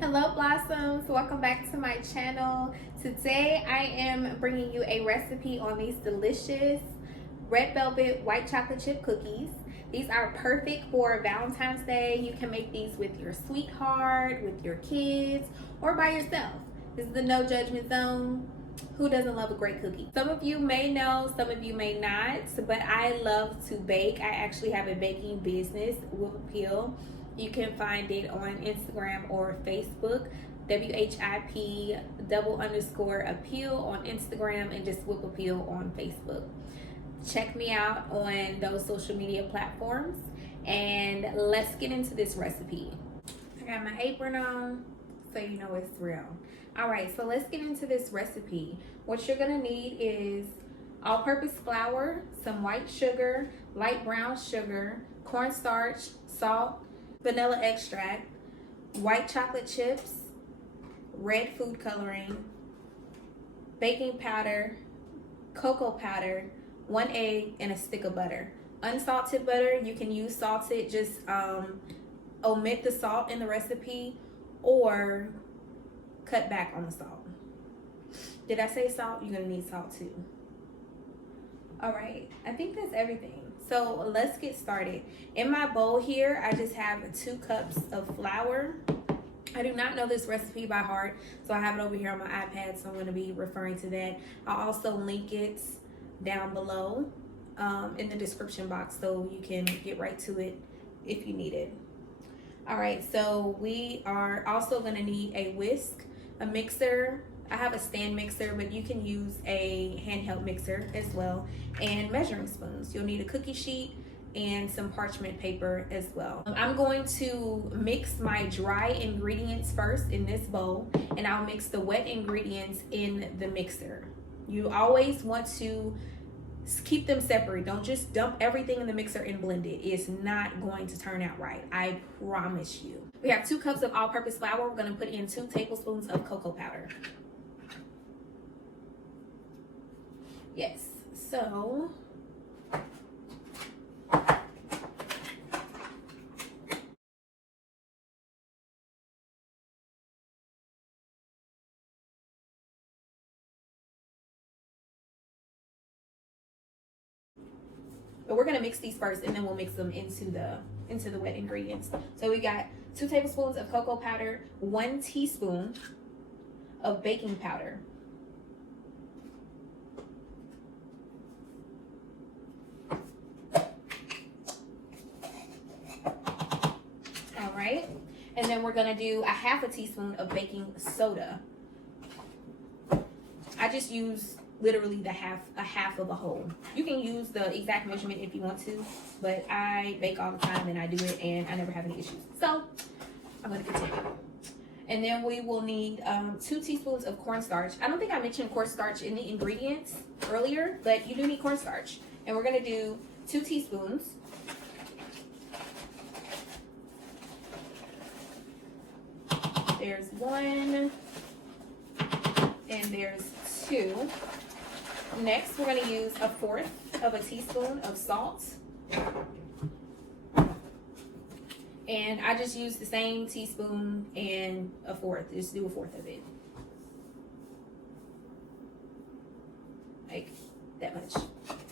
Hello Blossoms, welcome back to my channel. Today I am bringing you a recipe on these delicious red velvet white chocolate chip cookies. These are perfect for Valentine's Day. You can make these with your sweetheart, with your kids, or by yourself. This is the no judgment zone. Who doesn't love a great cookie? Some of you may know, some of you may not, but I love to bake. I actually have a baking business, Whip Appeal. You can find it on Instagram or Facebook, WHIP_appeal on Instagram and just Whip Appeal on Facebook. Check me out on those social media platforms and let's get into this recipe. I got my apron on so you know it's real. All right, so let's get into this recipe. What you're gonna need is all-purpose flour, some white sugar, light brown sugar, cornstarch, salt, vanilla extract, white chocolate chips, red food coloring, baking powder, cocoa powder, 1 egg, and a stick of butter. Unsalted butter, you can use salted, just omit the salt in the recipe or cut back on the salt. Did I say salt? You're gonna need salt too. All right, I think that's everything. So let's get started. In my bowl here, I just have 2 cups of flour. I do not know this recipe by heart, so I have it over here on my iPad, so I'm gonna be referring to that. I'll also link it down below in the description box so you can get right to it if you need it. All right, so we are also gonna need a whisk, a mixer. I have a stand mixer, but you can use a handheld mixer as well, and measuring spoons. You'll need a cookie sheet and some parchment paper as well. I'm going to mix my dry ingredients first in this bowl, and I'll mix the wet ingredients in the mixer. You always want to keep them separate. Don't just dump everything in the mixer and blend it. It's not going to turn out right, I promise you. We have 2 cups of all-purpose flour. We're gonna put in 2 tablespoons of cocoa powder. Yes, so but we're gonna mix these first and then we'll mix them into the wet ingredients. So we got 2 tablespoons of cocoa powder, 1 teaspoon of baking powder, and then we're gonna do a half a teaspoon of baking soda. I just use literally a half of a whole. You can use the exact measurement if you want to, but I bake all the time and I do it and I never have any issues. So I'm gonna continue. And then we will need 2 teaspoons of cornstarch. I don't think I mentioned cornstarch in the ingredients earlier, but you do need cornstarch. And we're gonna do 2 teaspoons. There's 1 and there's 2. Next, we're going to use 1/4 of a teaspoon of salt. And I just use the same teaspoon and 1/4. Just do 1/4 of it. Like that much.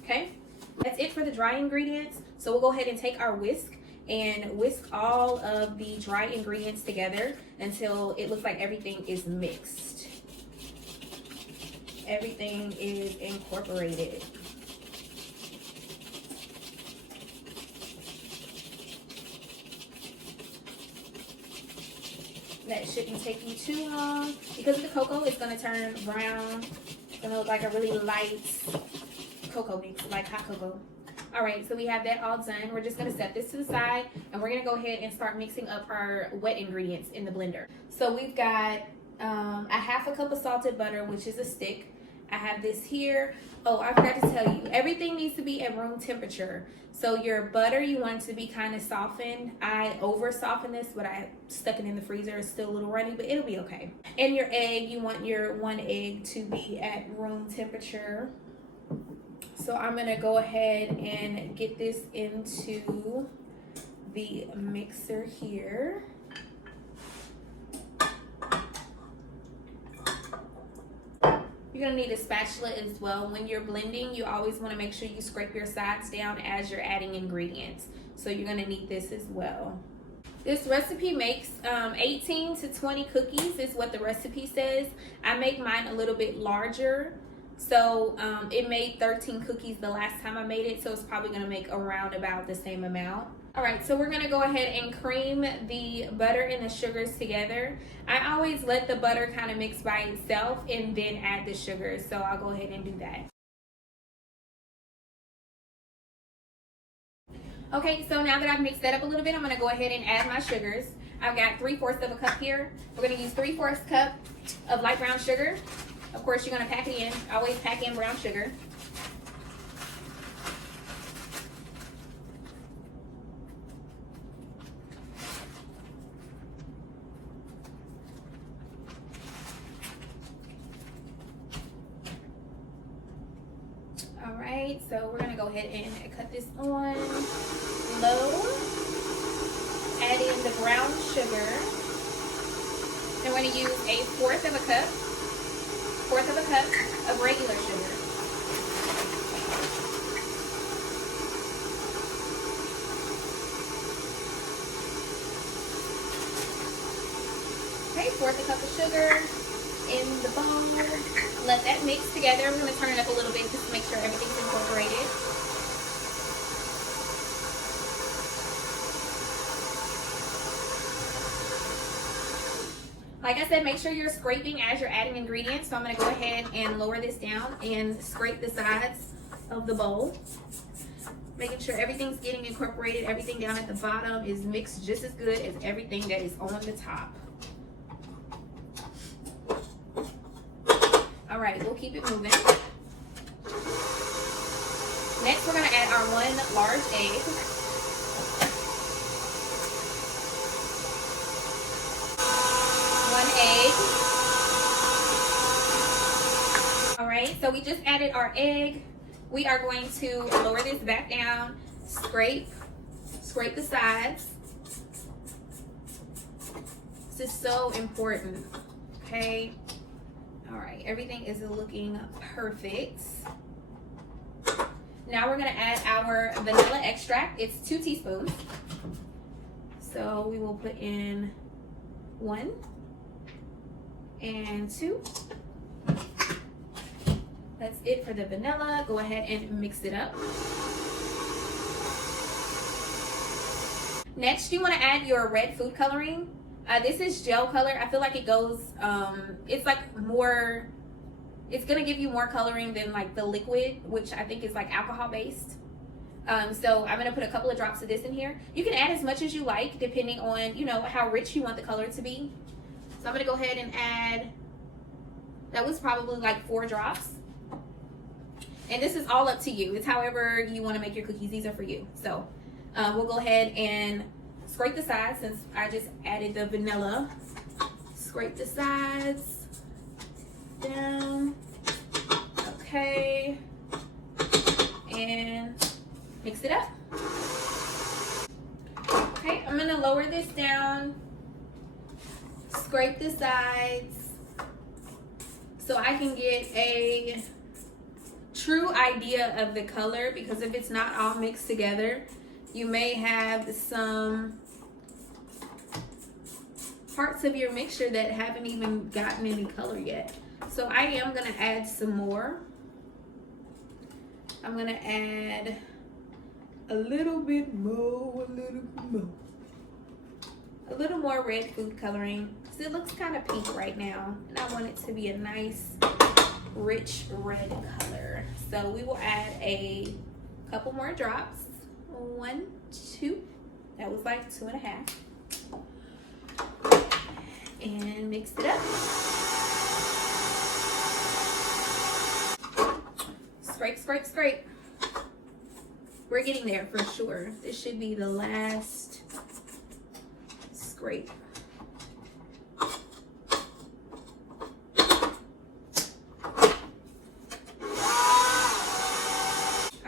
Okay? That's it for the dry ingredients. So we'll go ahead and take our whisk and whisk all of the dry ingredients together until it looks like everything is mixed. Everything is incorporated. That shouldn't take you too long. Because of the cocoa, it's gonna turn brown. It's gonna look like a really light cocoa mix, like hot cocoa. All right, so we have that all done. We're just gonna set this to the side and we're gonna go ahead and start mixing up our wet ingredients in the blender. So we've got a half a cup of salted butter, which is a stick. I have this here. Oh, I forgot to tell you, everything needs to be at room temperature. So your butter, you want it to be kind of softened. I over softened this, but I stuck it in the freezer. It's still a little runny, but it'll be okay. And your egg, you want your 1 egg to be at room temperature. So I'm gonna go ahead and get this into the mixer here. You're gonna need a spatula as well. When you're blending, you always wanna make sure you scrape your sides down as you're adding ingredients. So you're gonna need this as well. This recipe makes 18 to 20 cookies is what the recipe says. I make mine a little bit larger. So it made 13 cookies the last time I made it. So it's probably gonna make around about the same amount. All right, so we're gonna go ahead and cream the butter and the sugars together. I always let the butter kind of mix by itself and then add the sugar. So I'll go ahead and do that. Okay, so now that I've mixed that up a little bit, I'm gonna go ahead and add my sugars. I've got 3/4 of a cup here. We're gonna use 3/4 cup of light brown sugar. Of course, you're gonna pack it in. Always pack in brown sugar. All right, so we're gonna go ahead and cut this on low. Add in the brown sugar. And we're gonna use a fourth of a cup of regular sugar. Okay, fourth a cup of sugar in the bowl. Let that mix together. We're going to turn it up a little bit just to make sure everything's incorporated. Like I said, make sure you're scraping as you're adding ingredients. So I'm going to go ahead and lower this down and scrape the sides of the bowl. Making sure everything's getting incorporated. Everything down at the bottom is mixed just as good as everything that is on the top. All right, we'll keep it moving. Next, we're gonna add our 1 large egg. One egg. All right, so we just added our egg. We are going to lower this back down, scrape the sides. This is so important, okay? All right, everything is looking perfect. Now we're gonna add our vanilla extract. It's 2 teaspoons. So we will put in 1 and 2. That's it for the vanilla. Go ahead and mix it up. Next, you wanna add your red food coloring. This is gel color. I feel like it goes, it's like more, it's gonna give you more coloring than like the liquid, which I think is like alcohol based. So I'm gonna put a couple of drops of this in here. You can add as much as you like, depending on, you know, how rich you want the color to be. So I'm gonna go ahead and add, that was probably like 4 drops. And this is all up to you. It's however you wanna make your cookies. These are for you. So we'll go ahead and scrape the sides since I just added the vanilla. Scrape the sides down. Okay. And mix it up. Okay, I'm gonna lower this down. Scrape the sides so I can get a true idea of the color, because if it's not all mixed together, you may have some parts of your mixture that haven't even gotten any color yet. So I am gonna add some more. I'm gonna add a little bit more, a little more red food coloring, because it looks kind of pink right now, and I want it to be a nice, rich red color. So we will add a couple more drops. 1, 2, that was like 2.5. And mix it up. Scrape, scrape, scrape. We're getting there for sure. This should be the last scrape.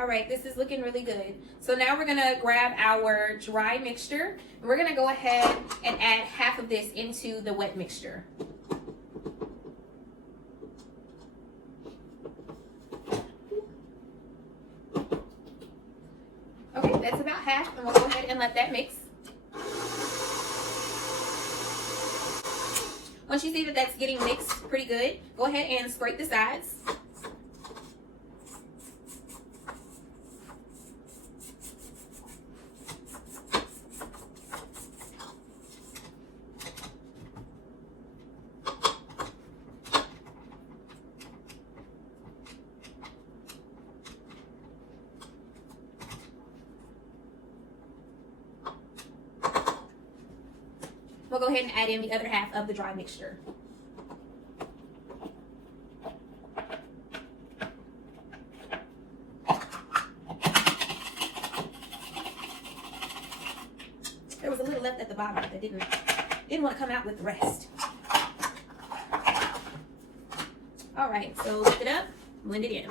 All right, this is looking really good. So now we're gonna grab our dry mixture. We're gonna go ahead and add half of this into the wet mixture. half, and we'll go ahead and let that mix. Once you see that that's getting mixed pretty good, go ahead and scrape the sides. We'll go ahead and add in the other half of the dry mixture. There was a little left at the bottom that didn't want to come out with the rest. All right, so lift it up, blend it in.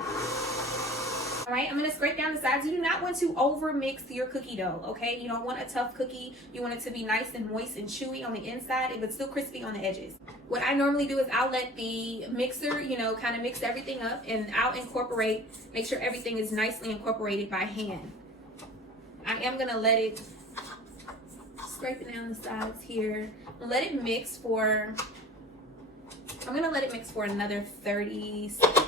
All right, I'm gonna scrape down the sides. You do not want to over mix your cookie dough, okay? You don't want a tough cookie. You want it to be nice and moist and chewy on the inside, but still crispy on the edges. What I normally do is I'll let the mixer, kind of mix everything up, and I'll make sure everything is nicely incorporated by hand. I am gonna let it, scraping down the sides here. I'm gonna let it mix for another 30 seconds.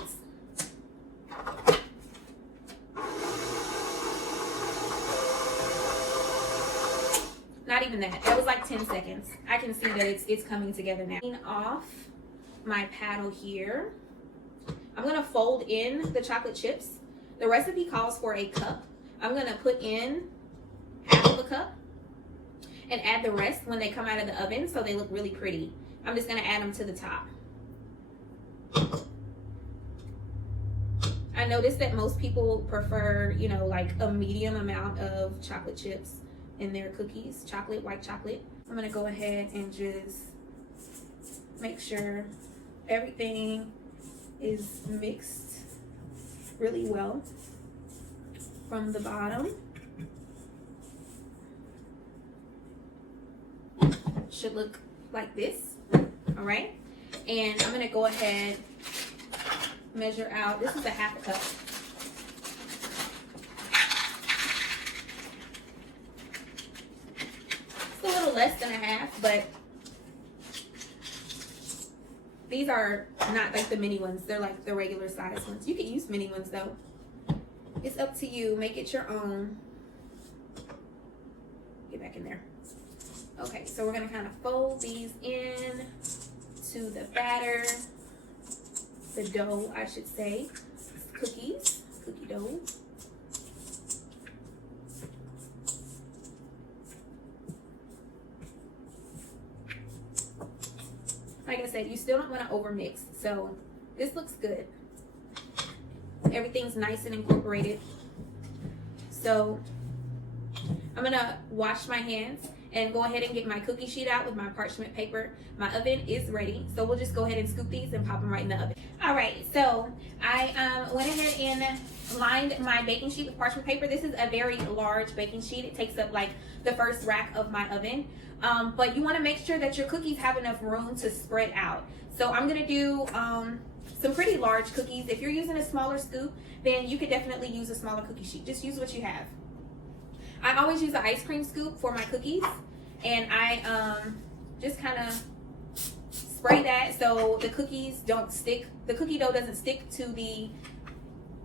Not even that. That was like 10 seconds. I can see that it's coming together now. Off my paddle here. I'm gonna fold in the chocolate chips. The recipe calls for a cup. I'm gonna put in half of a cup and add the rest when they come out of the oven so they look really pretty. I'm just gonna add them to the top. I noticed that most people prefer, like a medium amount of chocolate chips in their cookies, white chocolate. I'm gonna go ahead and just make sure everything is mixed really well from the bottom. Should look like this, all right? And I'm gonna go ahead, measure out, this is a half a cup. A little less than a half, but these are not like the mini ones. They're like the regular size ones. You can use mini ones though. It's up to you. Make it your own. Get back in there. Okay, so we're gonna kind of fold these in to the batter, the dough, I should say. Cookie dough. Like I said, you still don't want to overmix, so this looks good. Everything's nice and incorporated. So I'm gonna wash my hands and go ahead and get my cookie sheet out with my parchment paper. My oven is ready, so we'll just go ahead and scoop these and pop them right in the oven. All right, so I went ahead and lined my baking sheet with parchment paper. This is a very large baking sheet. It takes up like the first rack of my oven. But you want to make sure that your cookies have enough room to spread out. So I'm gonna do some pretty large cookies. If you're using a smaller scoop, then you could definitely use a smaller cookie sheet. Just use what you have. I always use an ice cream scoop for my cookies, and I just kind of spray that so the cookies don't stick. The cookie dough doesn't stick to the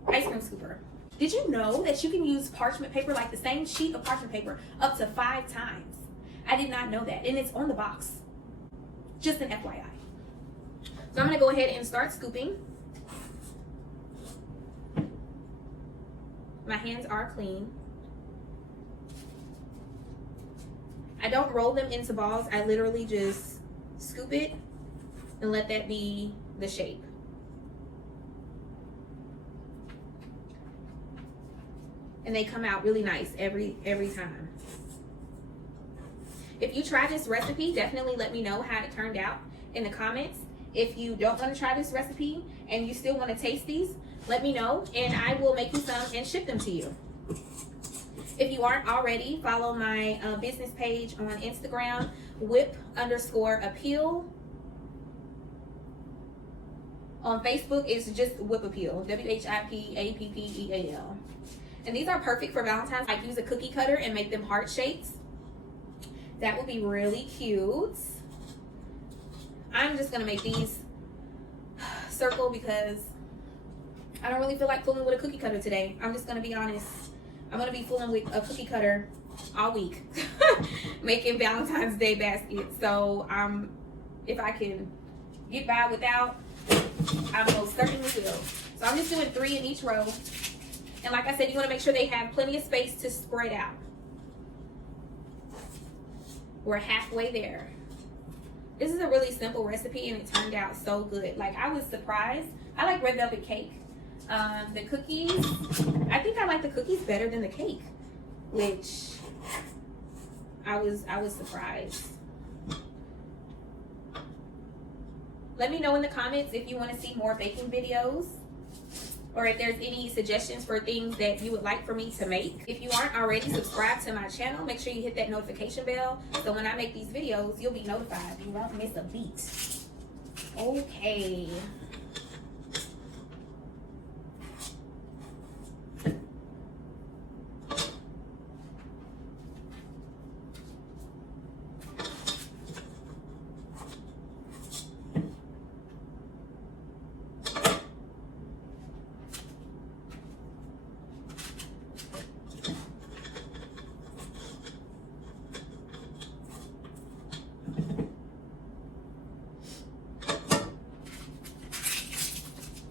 ice cream scooper. Did you know that you can use parchment paper, like the same sheet of parchment paper, up to 5 times? I did not know that, and it's on the box. Just an FYI. So I'm gonna go ahead and start scooping. My hands are clean. I don't roll them into balls. I literally just scoop it and let that be the shape. And they come out really nice every time. If you try this recipe, definitely let me know how it turned out in the comments. If you don't want to try this recipe and you still want to taste these, let me know and I will make you some and ship them to you. If you aren't already, follow my business page on Instagram, whip_appeal. On Facebook, it's just Whip Appeal, WHIPAPPEAL. And these are perfect for Valentine's. I use a cookie cutter and make them heart shapes. That would be really cute. I'm just gonna make these circle because I don't really feel like fooling with a cookie cutter today. I'm just gonna be honest. I'm gonna be fooling with a cookie cutter all week, making Valentine's Day baskets. So if I can get by without, I most certainly will. So I'm just doing 3 in each row. And like I said, you want to make sure they have plenty of space to spread out. We're halfway there. This is a really simple recipe and it turned out so good. Like, I was surprised. I like red velvet cake. The cookies, I think I like the cookies better than the cake, which I was surprised. Let me know in the comments if you want to see more baking videos, or if there's any suggestions for things that you would like for me to make. If you aren't already subscribed to my channel, make sure you hit that notification bell so when I make these videos, you'll be notified. You won't miss a beat. Okay.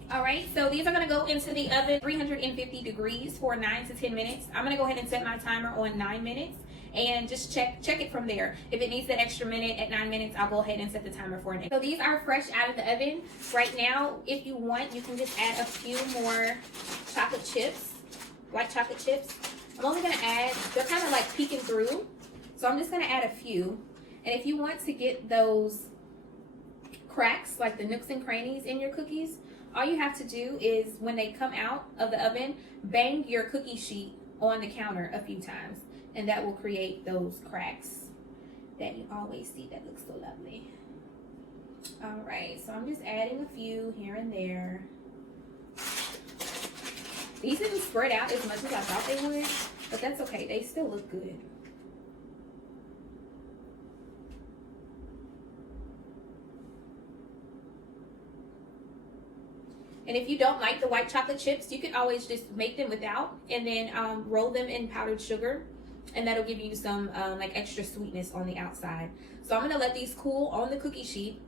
Alright, so these are going to go into the oven 350 degrees for 9 to 10 minutes. I'm going to go ahead and set my timer on 9 minutes and just check it from there. If it needs that extra minute at 9 minutes, I'll go ahead and set the timer for it. So these are fresh out of the oven. Right now, if you want, you can just add a few more chocolate chips, white chocolate chips. I'm only going to add, they're kind of like peeking through, so I'm just going to add a few. And if you want to get those cracks, like the nooks and crannies in your cookies, all you have to do is, when they come out of the oven, bang your cookie sheet on the counter a few times, and that will create those cracks that you always see that look so lovely. All right, so I'm just adding a few here and there. These didn't spread out as much as I thought they would, but that's okay. They still look good. And if you don't like the white chocolate chips, you can always just make them without and then roll them in powdered sugar. And that'll give you some like extra sweetness on the outside. So I'm going to let these cool on the cookie sheet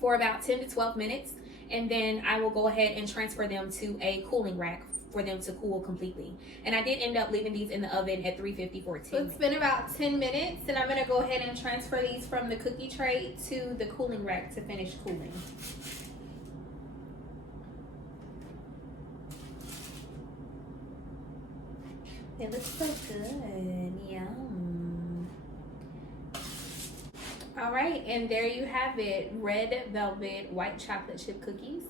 for about 10 to 12 minutes. And then I will go ahead and transfer them to a cooling rack for them to cool completely. And I did end up leaving these in the oven at 350 for 10 minutes. It's been about 10 minutes. And I'm going to go ahead and transfer these from the cookie tray to the cooling rack to finish cooling. It looks so good. Yum. All right, and there you have it. Red velvet white chocolate chip cookies.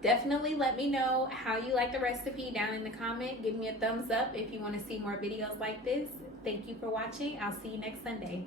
Definitely let me know how you like the recipe down in the comment. Give me a thumbs up if you want to see more videos like this. Thank you for watching. I'll see you next Sunday.